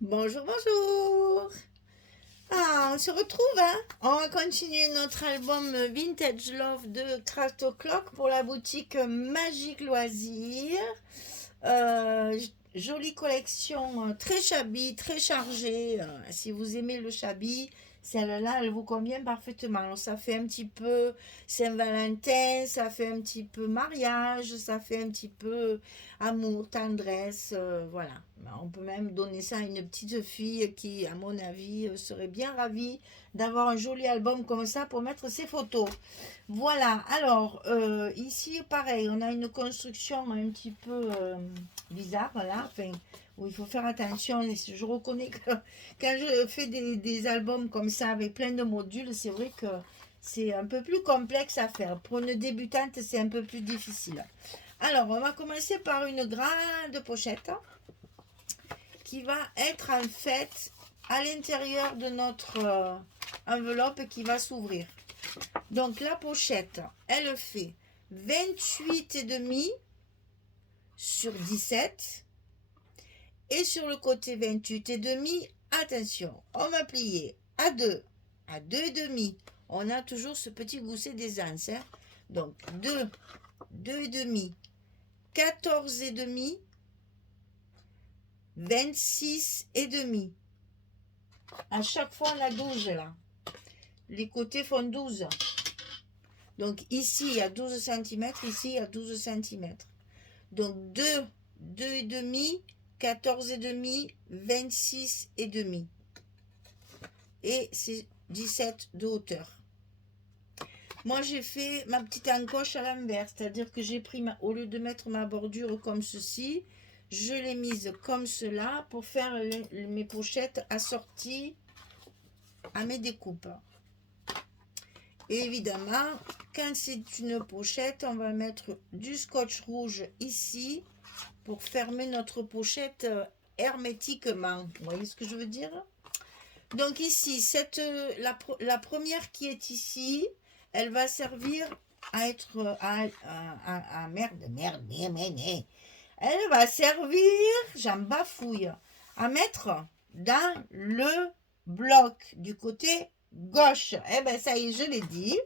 Bonjour, bonjour. Ah, on se retrouve, hein? On va continuer notre album Vintage Love de Craft O'Clock pour la boutique Magique Loisirs. Jolie collection, très shabby, très chargée. Si vous aimez le shabby, celle-là, elle vous convient parfaitement. Alors, ça fait un petit peu Saint-Valentin, ça fait un petit peu mariage, ça fait un petit peu amour, tendresse, voilà. On peut même donner ça à une petite fille qui, à mon avis, serait bien ravie d'avoir un joli album comme ça pour mettre ses photos. Voilà, alors ici pareil, on a une construction un petit peu bizarre là, enfin, où il faut faire attention. Et je reconnais que quand je fais des albums comme ça avec plein de modules, c'est vrai que c'est un peu plus complexe à faire. Pour une débutante, c'est un peu plus difficile. Alors, on va commencer par une grande pochette qui va être en fait à l'intérieur de notre enveloppe qui va s'ouvrir. Donc la pochette, elle fait 28,5 sur 17. Et sur le côté 28,5, attention, on va plier à 2, à 2,5. On a toujours ce petit gousset des anses. Hein. Donc 2, 2,5, 14,5, 26,5. À chaque fois, on a 12 là. Les côtés font 12. Donc ici, il y a 12 cm, ici, il y a 12 cm. Donc 2, 2,5, 14,5, 26,5. Et c'est 17 de hauteur. Moi, j'ai fait ma petite encoche à l'envers, c'est-à-dire que j'ai pris, au lieu de mettre ma bordure comme ceci, je l'ai mise comme cela pour faire mes pochettes assorties à mes découpes. Et évidemment, quand c'est une pochette, on va mettre du scotch rouge ici pour fermer notre pochette hermétiquement. Vous voyez ce que je veux dire? Donc ici, la première qui est ici, elle va servir à être... merde. Elle va servir, j'en bafouille, à mettre dans le bloc du côté gauche. Eh bien, ça y est, je l'ai dit.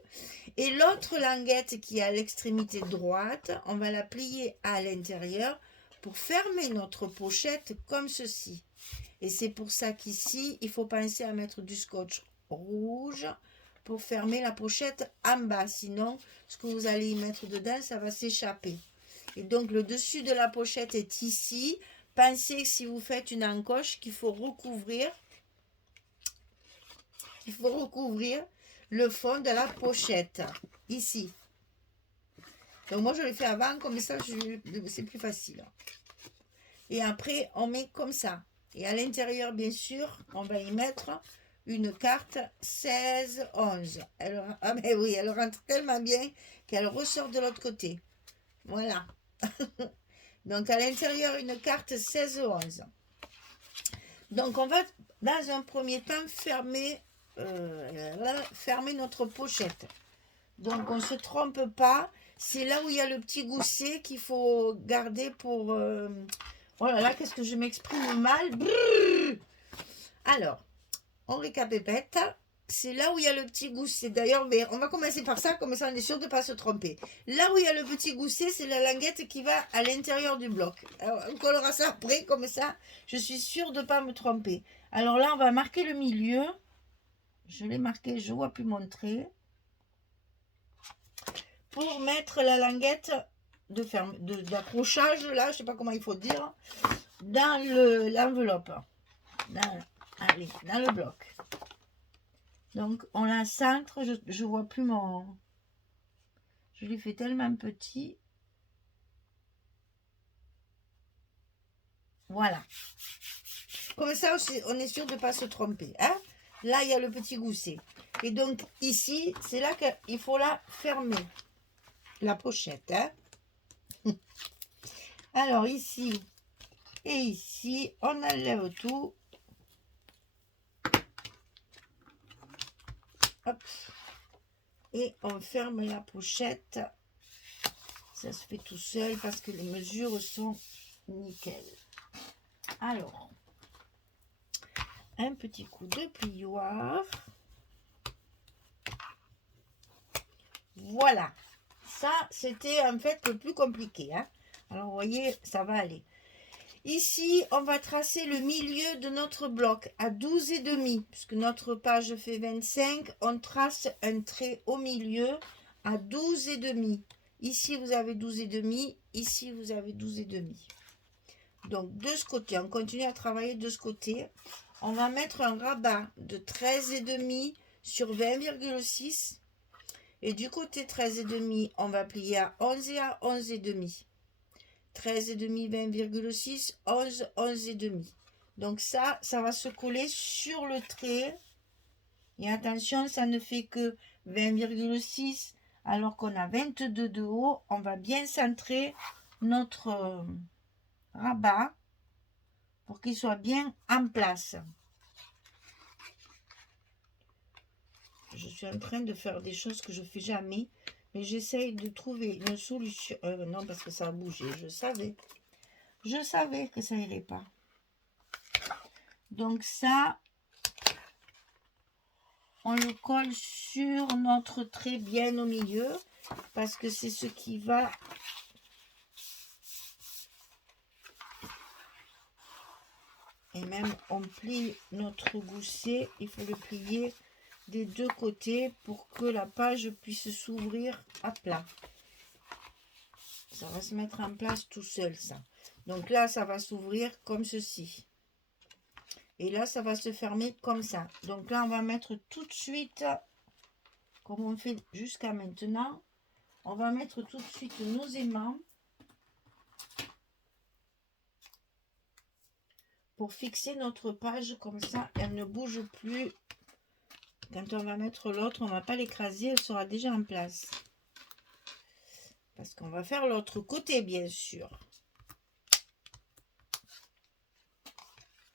Et l'autre languette qui est à l'extrémité droite, on va la plier à l'intérieur pour fermer notre pochette comme ceci. Et c'est pour ça qu'ici, il faut penser à mettre du scotch rouge pour fermer la pochette en bas. Sinon, ce que vous allez y mettre dedans, ça va s'échapper. Et donc, le dessus de la pochette est ici. Pensez que si vous faites une encoche, qu'il faut recouvrir le fond de la pochette. Ici. Donc, moi, je l'ai fait avant, comme ça, c'est plus facile. Et après, on met comme ça. Et à l'intérieur, bien sûr, on va y mettre une carte 16-11. Ah ben oui, elle rentre tellement bien qu'elle ressort de l'autre côté. Voilà. Donc à l'intérieur, une carte 16-11. Donc on va, dans un premier temps, fermer notre pochette. Donc on ne se trompe pas. C'est là où il y a le petit gousset qu'il faut garder pour... Oh là là, qu'est-ce que je m'exprime mal. Brrr. Alors, on récapépète. C'est là où il y a le petit gousset. D'ailleurs, mais on va commencer par ça, comme ça on est sûr de ne pas se tromper. Là où il y a le petit gousset, c'est la languette qui va à l'intérieur du bloc. Alors, on collera ça après, comme ça, je suis sûre de ne pas me tromper. Alors là, on va marquer le milieu. Je l'ai marqué, je ne vois plus mon trait. Pour mettre la languette d'accrochage, là, je ne sais pas comment il faut dire, dans l'enveloppe. Allez, dans le bloc. Donc, on la cintre, je vois plus mon... Je l'ai fait tellement petit. Voilà. Comme ça, on est sûr de ne pas se tromper. Hein. Là, il y a le petit gousset. Et donc, ici, c'est là qu'il faut la fermer. La pochette. Hein. Alors, ici et ici, on enlève tout. Hop. Et on ferme la pochette. Ça se fait tout seul parce que les mesures sont nickel. Alors, un petit coup de plioir. Voilà. Ça, c'était en fait le plus compliqué. Hein. Alors, vous voyez, ça va aller. Ici, on va tracer le milieu de notre bloc à 12,5. Puisque notre page fait 25, on trace un trait au milieu à 12,5. Ici, vous avez 12,5. Ici, vous avez 12,5. Donc, de ce côté, on continue à travailler de ce côté. On va mettre un rabat de 13,5 sur 20,6. Et du côté 13,5, on va plier à 11 et à 11,5. 13,5, 20,6, 11, 11,5. Donc ça va se coller sur le trait. Et attention, ça ne fait que 20,6 alors qu'on a 22 de haut. On va bien centrer notre rabat pour qu'il soit bien en place. Je suis en train de faire des choses que je ne fais jamais. Mais j'essaye de trouver une solution. Non, parce que ça a bougé. Je savais que ça irait pas. Donc ça, on le colle sur notre trait bien au milieu. Parce que c'est ce qui va... Et même, on plie notre gousset. Il faut le plier des deux côtés pour que la page puisse s'ouvrir à plat. Ça va se mettre en place tout seul, ça. Donc là, ça va s'ouvrir comme ceci. Et là, ça va se fermer comme ça. Donc là, on va mettre tout de suite, comme on fait jusqu'à maintenant, on va mettre tout de suite nos aimants pour fixer notre page comme ça. Elle ne bouge plus. Quand on va mettre l'autre, on ne va pas l'écraser, elle sera déjà en place. Parce qu'on va faire l'autre côté, bien sûr.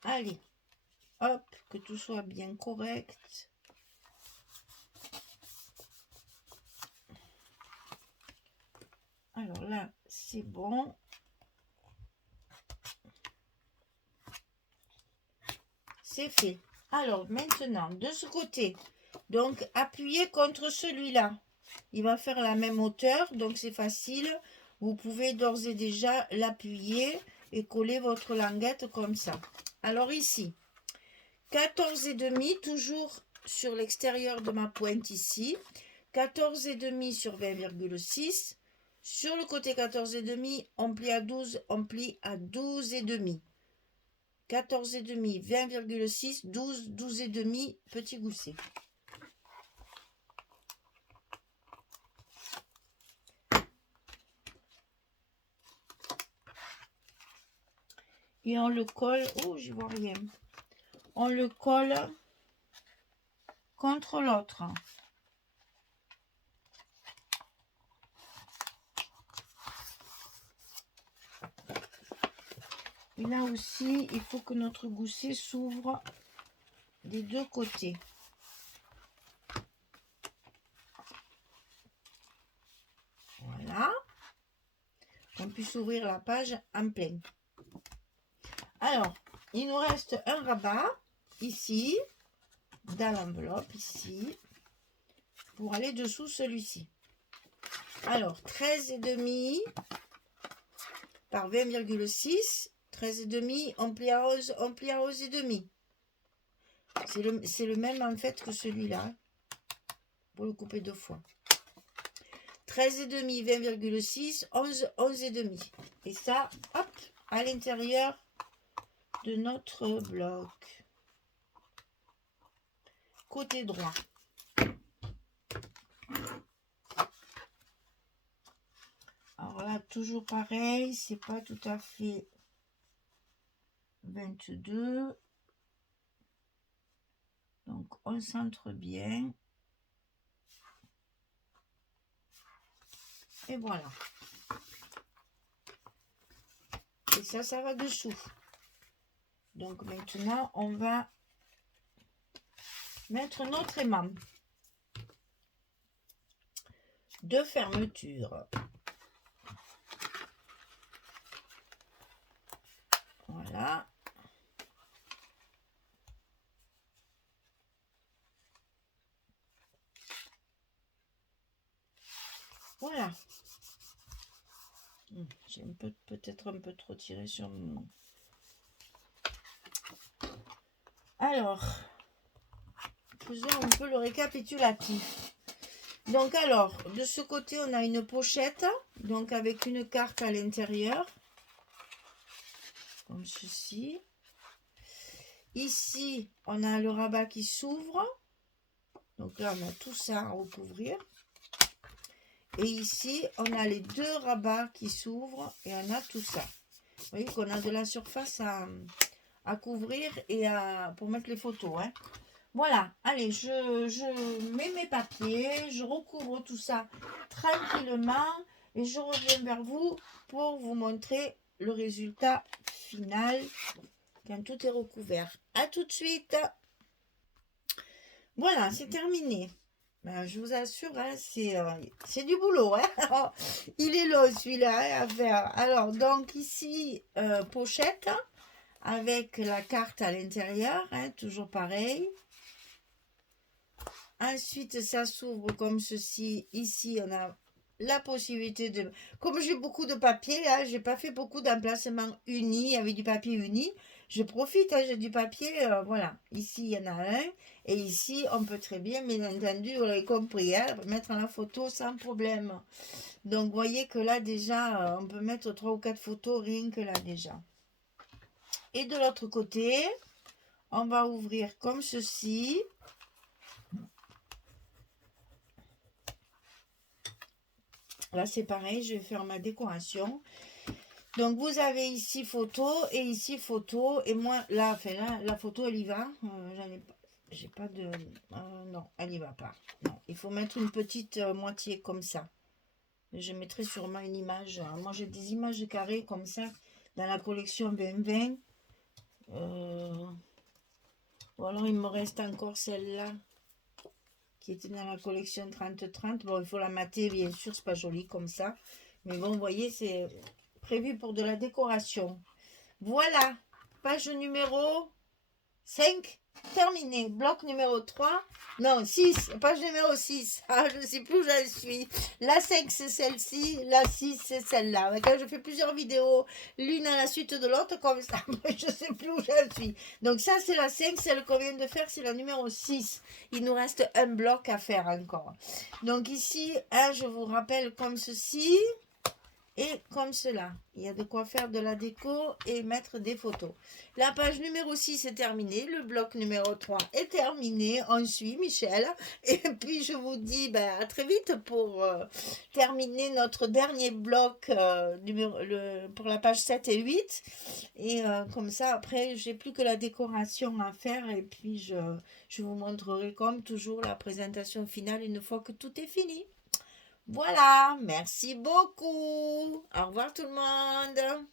Allez, hop, que tout soit bien correct. Alors là, c'est bon. C'est fait. Alors, maintenant, de ce côté, donc, appuyez contre celui-là. Il va faire la même hauteur, donc c'est facile. Vous pouvez d'ores et déjà l'appuyer et coller votre languette comme ça. Alors ici, 14,5, toujours sur l'extérieur de ma pointe ici. 14,5 sur 20,6. Sur le côté 14,5, on plie à 12, on plie à 12,5. 14,5, 20,6, 12, 12,5, petit gousset. Et on le colle, oh je vois rien, on le colle contre l'autre. Et là aussi, il faut que notre gousset s'ouvre des deux côtés. Voilà. On puisse ouvrir la page en plein. Alors, il nous reste un rabat ici, dans l'enveloppe ici, pour aller dessous celui-ci. Alors, 13,5 par 20,6, 13,5, on plie à 11, on plie à 11,5. C'est le même en fait que celui-là. Pour le couper deux fois. 13,5, 20,6, 11, 11,5. Et ça, hop, à l'intérieur de notre bloc. Côté droit. Alors là, toujours pareil, c'est pas tout à fait 22. Donc, on centre bien. Et voilà. Et ça va dessous. Donc, maintenant, on va mettre notre aimant de fermeture. Voilà. Voilà. J'ai peut-être un peu trop tiré sur mon... Alors, faisons un peu le récapitulatif. Donc alors, de ce côté, on a une pochette, donc avec une carte à l'intérieur, comme ceci. Ici, on a le rabat qui s'ouvre. Donc là, on a tout ça à recouvrir. Et ici, on a les deux rabats qui s'ouvrent et on a tout ça. Vous voyez qu'on a de la surface à couvrir et pour mettre les photos. Hein. Voilà, allez, je mets mes papiers, je recouvre tout ça tranquillement et je reviens vers vous pour vous montrer le résultat final quand tout est recouvert. À tout de suite. Voilà, c'est terminé. Je vous assure, hein, c'est du boulot. Hein. Il est long celui-là hein, à faire. Alors, donc ici, pochette avec la carte à l'intérieur, hein, toujours pareil. Ensuite, ça s'ouvre comme ceci. Ici, on a la possibilité de... Comme j'ai beaucoup de papier, hein, j'ai pas fait beaucoup d'emplacements unis avec du papier uni. Je profite, hein, j'ai du papier, voilà. Ici, il y en a un. Et ici, on peut très bien, bien entendu, vous l'avez compris, hein, mettre la photo sans problème. Donc, vous voyez que là, déjà, on peut mettre 3 ou 4 photos, rien que là, déjà. Et de l'autre côté, on va ouvrir comme ceci. Là, c'est pareil, je vais faire ma décoration. Donc, vous avez ici photo et ici photo. Et moi, là, enfin, là la photo, elle y va. J'ai pas de... non, elle y va pas. Non, il faut mettre une petite moitié comme ça. Je mettrai sûrement une image. Moi, j'ai des images carrées comme ça dans la collection 2020. Ou alors, il me reste encore celle-là qui était dans la collection 30-30. Bon, il faut la mater, bien sûr, c'est pas joli comme ça. Mais bon, vous voyez, c'est prévu pour de la décoration. Voilà, page numéro 5, terminé. Bloc numéro 3, non, 6, page numéro 6. Ah, je ne sais plus où j'en suis. La 5, c'est celle-ci, la 6, c'est celle-là. Quand je fais plusieurs vidéos, l'une à la suite de l'autre, comme ça, je ne sais plus où j'en suis. Donc ça, c'est la 5, celle qu'on vient de faire, c'est la numéro 6. Il nous reste un bloc à faire encore. Donc ici, je vous rappelle comme ceci. Et comme cela, il y a de quoi faire de la déco et mettre des photos. La page numéro 6 est terminée. Le bloc numéro 3 est terminé. On suit Michel. Et puis je vous dis à très vite pour terminer notre dernier bloc pour la page 7 et 8. Et comme ça, après, j'ai plus que la décoration à faire. Et puis je vous montrerai comme toujours la présentation finale une fois que tout est fini. Voilà, merci beaucoup. Au revoir tout le monde.